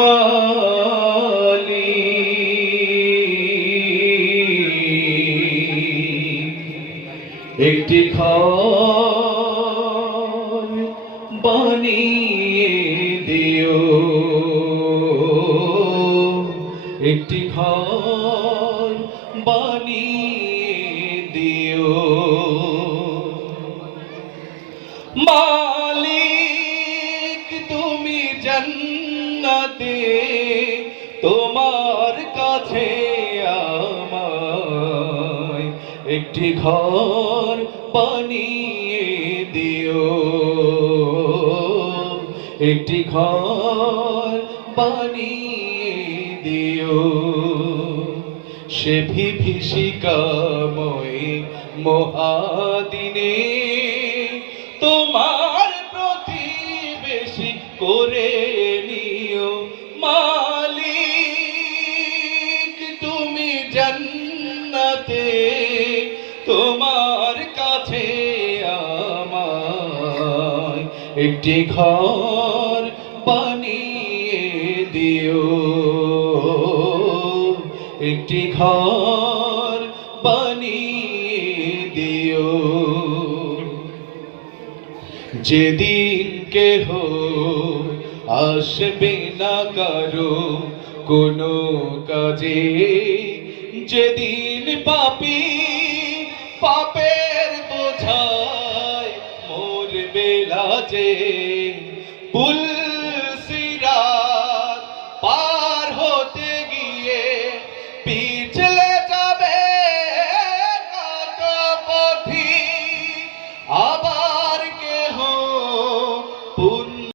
মালিক একটি ঘর বানিয়ে দিও, একটি ঘর বানিয়ে দিও। মালিক তুমি জান্নাতে তোমার কাছে আমায় একটি ঘর বানিয়ে দিও, একটি ঘর বানিয়ে দিও। সে বিভীষিকাময় মহাদিনে তোমার প্রতিবেশী করে নিও। মালিক তুমি জান্নাতে তোমার কাছে আমায় একটি ঘর বানিয়ে দিও, একটি ঘর বানিয়ে দিও। যেদিন কেহ আসবে না কারো কোনো কাজে, যেদিন পাপী পাপের বোঝায় মরবে লাজে,